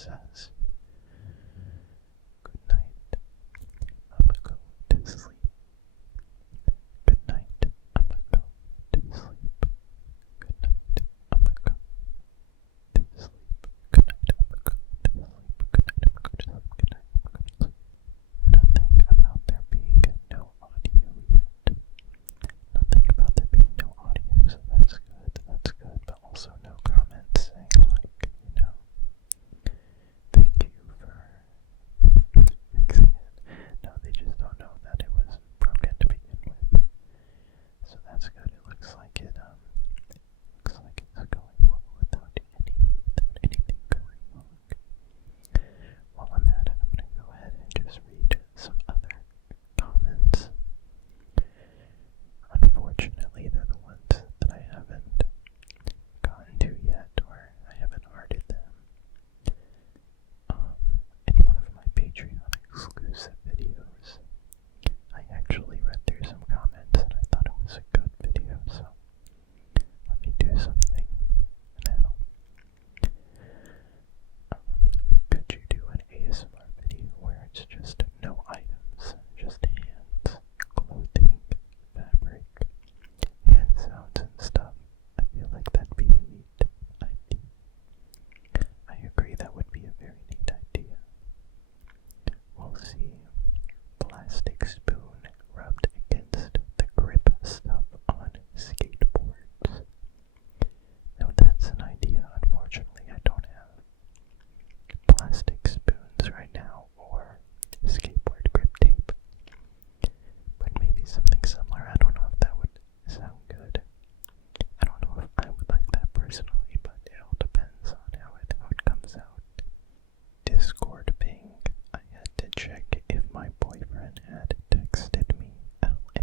says, "Good night, I'ma go to sleep. Good night, I'ma go to sleep. Good night, I'ma go to sleep. Good night, I'ma go to sleep. Good night, I'ma go to sleep. Good night, I'ma go to sleep." Nothing about there being no audio yet. Nothing about there being no audio, so that's good, but also no comments saying like, thank you for fixing it. No, they just don't know that it was broken to begin with. So that's good. It looks like it's going well without anything going wrong. While I'm at it, I'm gonna go ahead and just read some other comments. Unfortunately, they're the ones that I haven't gotten to yet, or I haven't hearted them. In one of my Patreon exclusive videos, I actually read through some comments and I thought it was a good video, so let me do something now. Could you do an ASMR video where it's just no items, just hands, clothing, fabric, hand sounds and stuff? I feel like that'd be a neat idea. I agree, that would be a very neat idea. We'll see. Plastic spoon rubbed against the grip stuff on skateboards. Now that's an idea. Unfortunately, I don't have plastic spoons right now or skateboard grip tape. But maybe something similar. I don't know if that would sound good. I don't know if I would like that personally, but it all depends on how it comes out. Discord ping. I had to check if my boyfriend had texted me. LMFAO.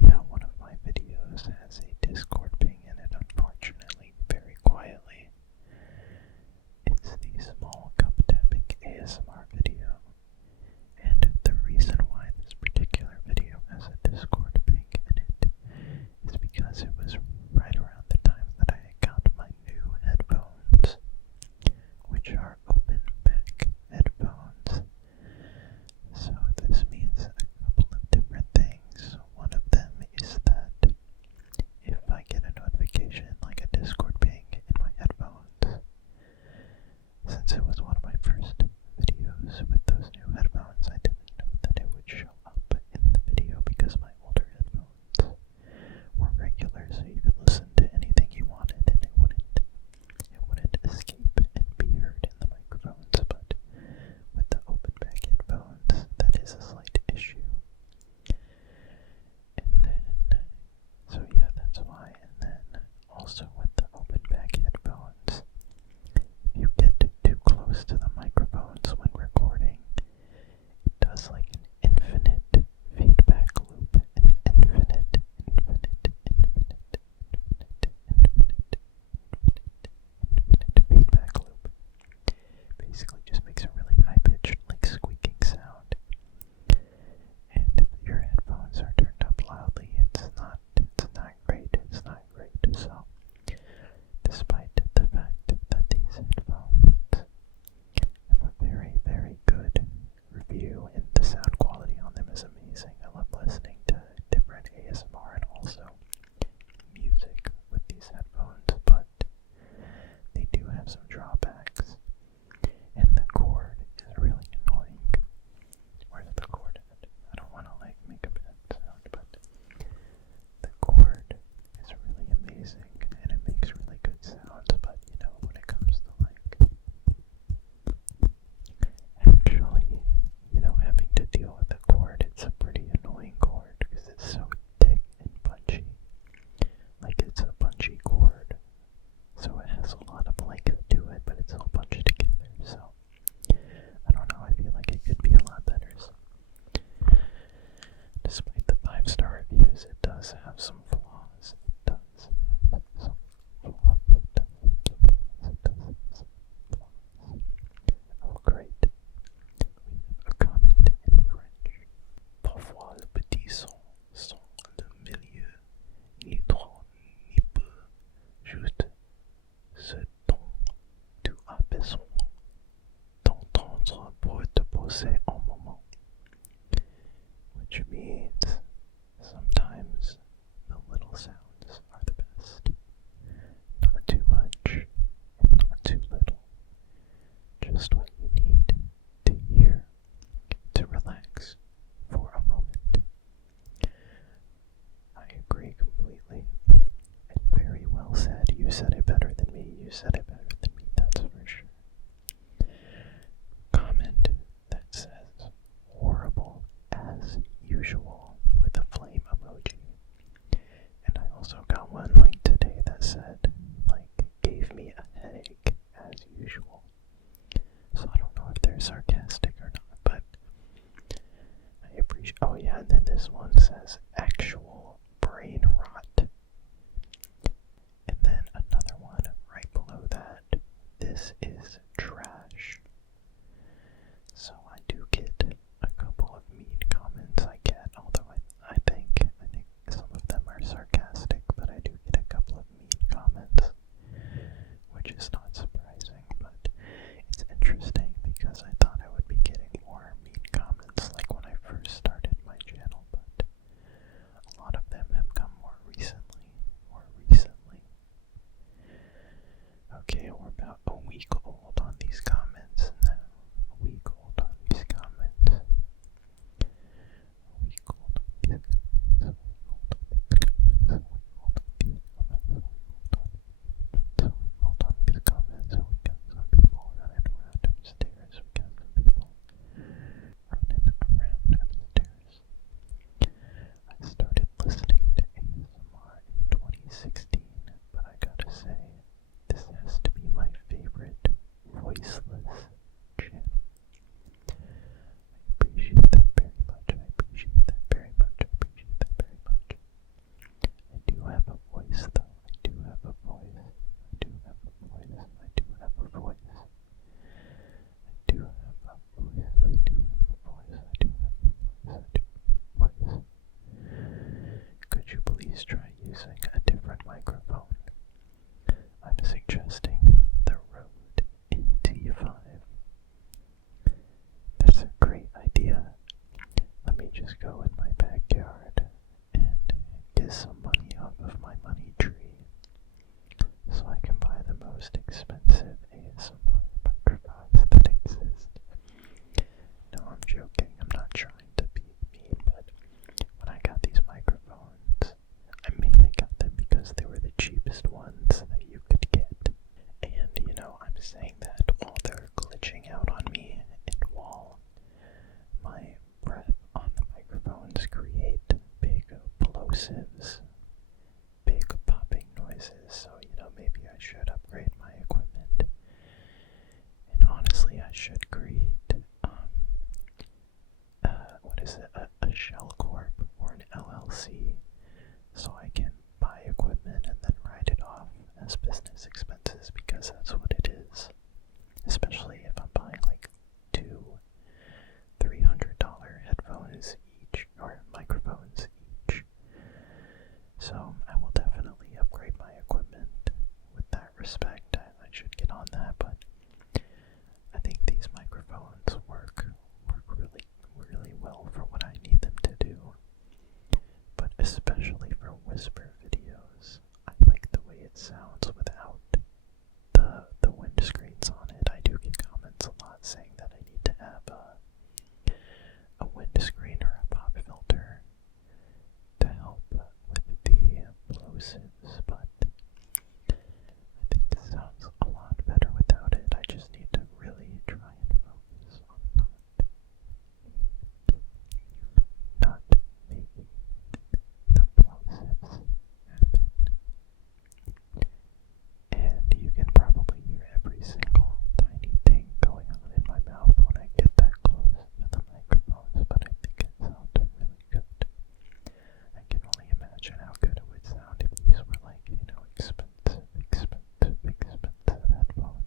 Yeah, one of my videos has a Discord ping in it, unfortunately, very quietly. It's the small cup tapping ASMR video, and the reason why this particular video has a Discord ping in it is because it was right around the time that I got my new headphones, which are open back headphones. So this means a couple of different things. One of them is that if I get a notification like a Discord ping in my headphones, since it was one of my first videos with those new headphones, I didn't know that it would show up in the video because my older headphones were regular, so you could listen to anything you wanted and it wouldn't escape and be heard in the microphones. But with the open back headphones, that is a slight issue. And then, so yeah, that's why. And then also with the open back headphones, if you get too close to the microphones when recording, it does like an infinite feedback loop, an infinite feedback loop. Basically just makes a really high-pitched, like squeaking sound. And if your headphones are turned up loudly, it's not great. So, despite the fact that these headphones have a very, very good review and the sound quality on them is amazing. I love listening to different ASMR and also music with these headphones, but they do have some drawbacks. And the cord is really annoying. Where's the cord at? I don't want to make a bad sound, but the cord is really amazing and it makes really good sounds, but when it comes to actually, having to deal with the cord, it's a pretty annoying cord because it's so thick and punchy. Like it's a punchy cord, so it has a lot of length to it, but it's all bunched together, so I don't know, I feel like it could be a lot better. So, despite the 5-star reviews, it does have some flaws. Oh great, we have a comment in French. Parfois le petit son de milieu, ni trop ni and then this one says actual brain rot. And then another one right below that. This is trash. So I do get a couple of mean comments I get, although I think some of them are sarcastic, but I do get a couple of mean comments, which is not surprising, but it's interesting because I thought I would be getting more mean comments like when I first started my channel, but a lot of them have come more recently. Okay, we're about a week old on these comments now. A week old on these comments. A week old on these comments. A week old on these comments. A week old on these comments. So we got some people running around upstairs. We got some people running around upstairs. I started listening to ASMR in 2016, but I gotta say, this has to be my favorite voiceless channel. I appreciate that very much. I appreciate that very much. I appreciate that very much. I do have a voice though. I do have a voice. I do have a voice. I do have a voice. I do have a voice. I do have a voice. I do have a voice. I do have a voice. Could you please try using a different microphone? I'm suggesting the Rode NT5. That's a great idea. Let me just go in my backyard and get some money off of my money tree so I can buy the most expensive ASMR microphones that exist. No, I'm joking. I'm not trying to be mean, but when I got these microphones, I mainly got them because they were the cheapest ones that you could get. And, you know, I'm saying that while they're glitching out on me and while my breath on the microphones create big plosives, big popping noises, so, you know, maybe I should upgrade my equipment. And honestly, I should create, a shell corp or an LLC, so I can buy equipment and then write it off as business expenses, because that's what it is. Especially if I'm buying like $200-$300 headphones each, or microphones each. So I will definitely upgrade my equipment with that respect. I should get on that, but I think these microphones work really well for what I need them to do. But especially for whisper videos, I like the way it sounds without the windscreens on it. I do get comments a lot saying that I need to have a windscreen or a pop filter to help with the plosives, but I think it sounds a lot better without it. I just need to really try and focus on not making the plosives happen. And you can probably hear every single tiny thing going on in my mouth when I get that close to the microphones, but I think it sounds really good. I can only imagine how good it would sound if these were like, you know, expensive headphones.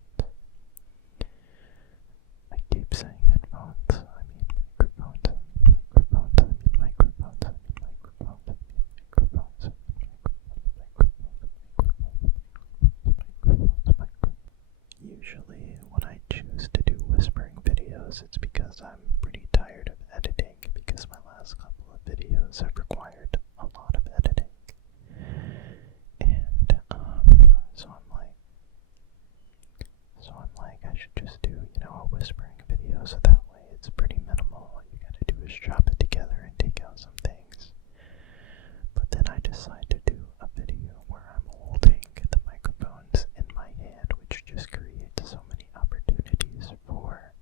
I keep saying headphones, I mean microphones, I mean microphones, I mean microphones, I mean microphones, I mean microphones, I mean microphones. Usually when I choose to do whispering videos, it's because I'm pretty tired of editing, because my last couple of videos have required a lot of editing. And so I'm like, I should just do, you know, a whispering video, so that way it's pretty minimal. All you gotta do is chop it together and take out some things. But then I decide to do a video where I'm holding the microphones in my hand, which just creates so many opportunities for,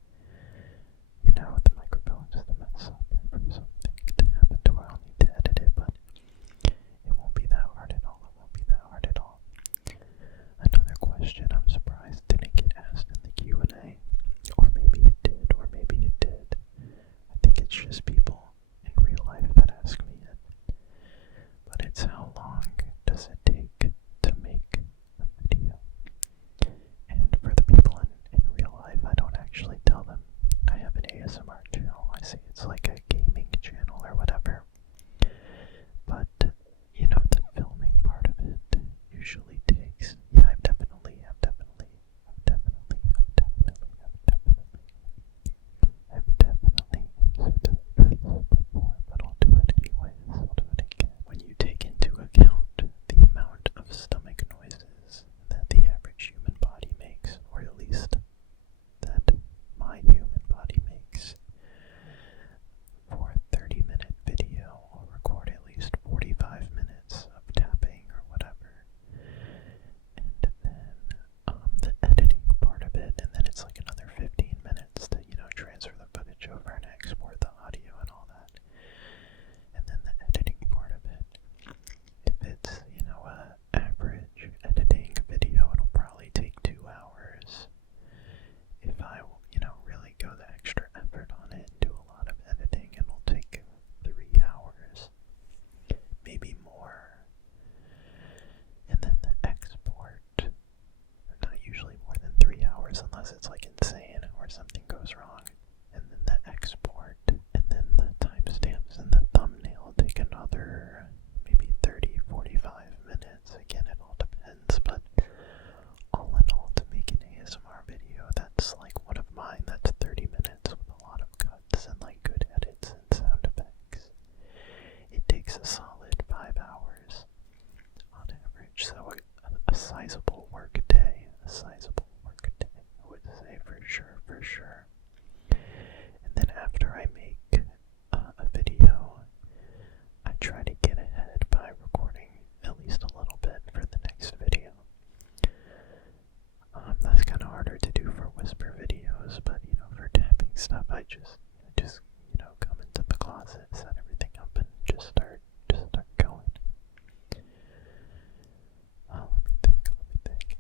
you know, the microphones to mess up or for something to happen to where I'll need to edit it, but it won't be that hard at all. It won't be that hard at all. Another question I'm surprised didn't get asked in the Q&A, or maybe it did, or maybe it did. I think it's just people just come into the closet, set everything up, and just start going. Let me think.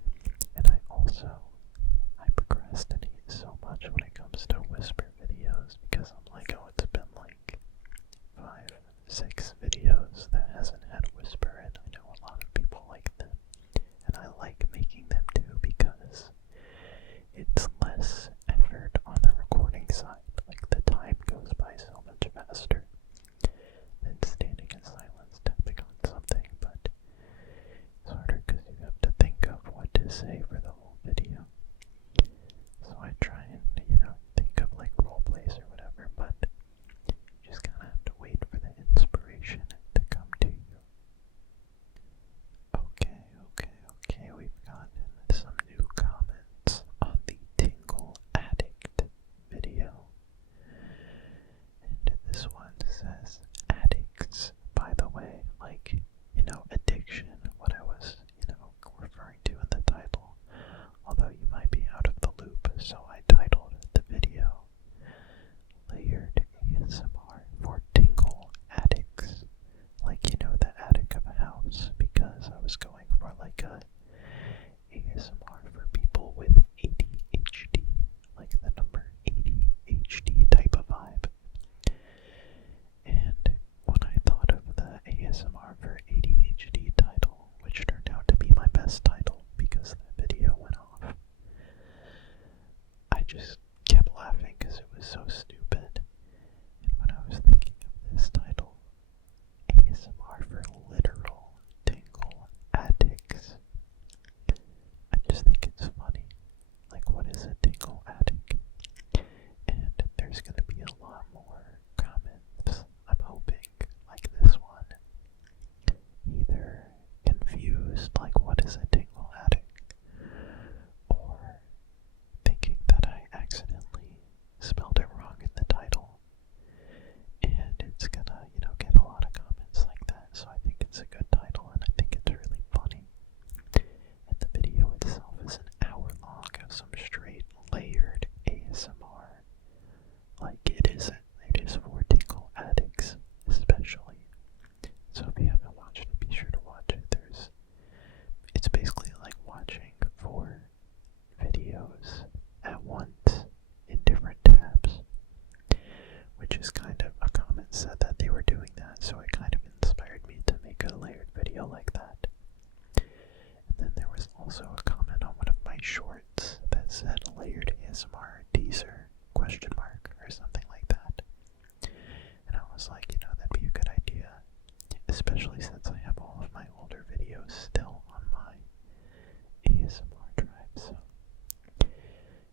And I procrastinate so much when it comes to whisper videos because I'm like, oh, it's been like 5-6 videos that hasn't had a whisper, and I know a lot of people like them, and I like making them too because it's less effort on the recording side. Like, the time goes by so much faster than standing in silence tapping on something, but it's harder because you have to think of what to say for the whole video. So I try and, think of like role plays or whatever, but you just kind of have to wait for the inspiration to come to you. Okay, we've gotten some new comments on the Tingle Addict video. And this one says, addicts, by the way, like, addiction, what I was, referring to in the title. Although you might be out of the loop, so I titled the video Layered ASMR for Tingle Addicts. Like, the attic of a house, because I was going for like a ASMR for people with ADHD, like the number ADHD type of vibe. And when I thought of the ASMR for ADHD title, which turned out to be my best title because the video went off, I just kept laughing because it was so stupid. And when I was thinking of this title, ASMR for literal tingle addicts, I just think it's funny. Like, what is a tingle addict? And there's gonna be a lot more comments, I'm hoping, like this one. Either confused, like, what is a tingle addict? Or thinking that I accidentally spelled it wrong in the title. And it's gonna, get a lot of comments like that, so I think it's a good title, and I think it's really funny. And the video itself is an hour long of some straight layered ASMR. Like, it is for tingle addicts, especially. So if you haven't watched it, be sure to watch it. It's basically like watching 4 videos at once in different tabs, which is kind of, a comment said that they were doing that, so it kind of inspired me to make a layered video like that. And then there was also a comment on one of my shorts that said layered ASMR teaser, question mark, or something like that. And I was like, that'd be a good idea, especially since I have all of my older videos still on my ASMR drive, so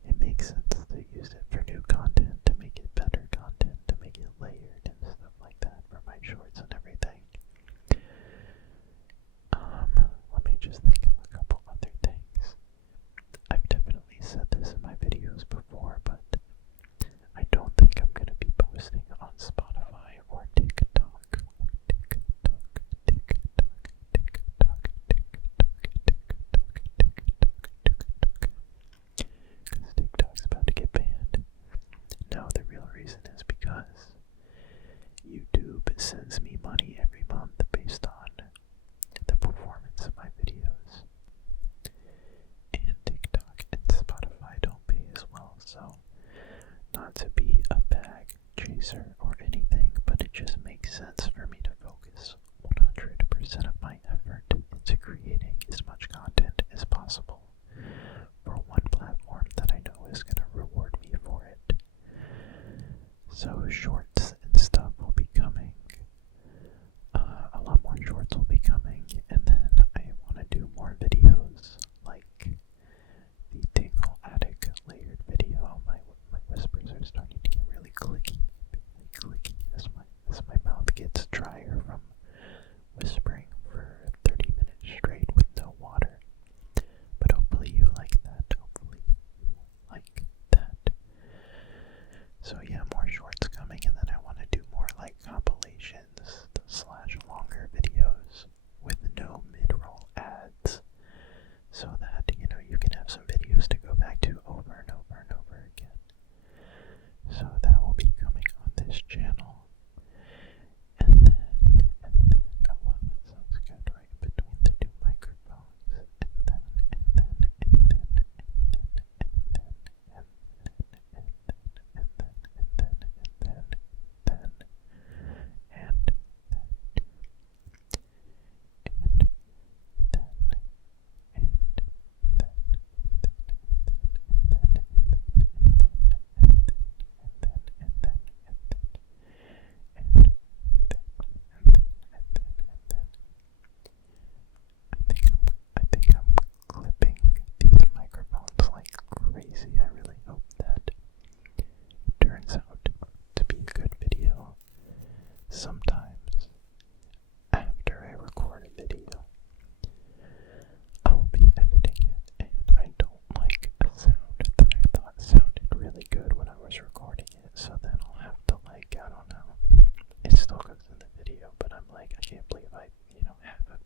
it makes sense to use it for new content, to make it better content, to make it layered and stuff like that for my shorts and everything. Let me just think of a couple other things. I've definitely said this in my videos before, but I don't think I'm going to be posting on Spotify or TikTok.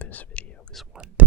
this video is 1